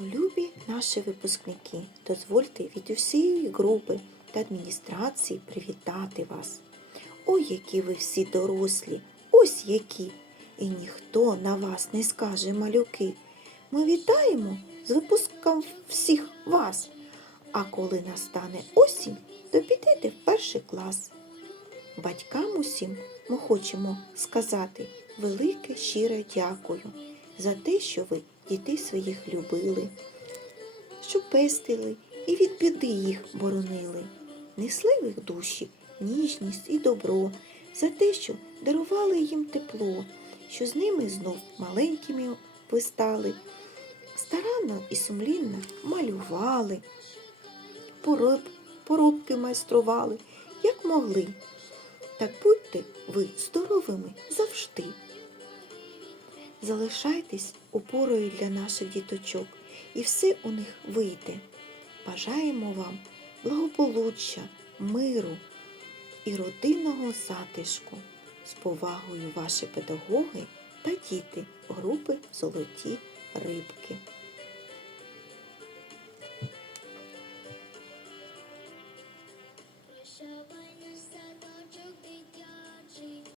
Любі наші випускники, дозвольте від усієї групи та адміністрації привітати вас. Ой, які ви всі дорослі, ось які. І ніхто на вас не скаже малюки. Ми вітаємо з випуском всіх вас. А коли настане осінь, то підете в перший клас. Батькам усім ми хочемо сказати велике щире дякую за те, що ви дітей своїх любили, що пестили і від біди їх боронили, несли в їх душі ніжність і добро, за те, що дарували їм тепло, що з ними знов маленькими ви стали, старанно і сумлінно малювали, пороб, поробки майстрували, як могли. Так будьте ви здоровими завжди залишайтесь опорою для наших діточок, і все у них вийде. Бажаємо вам благополуччя, миру і родинного затишку. З повагою ваші педагоги та діти групи Золоті рибки.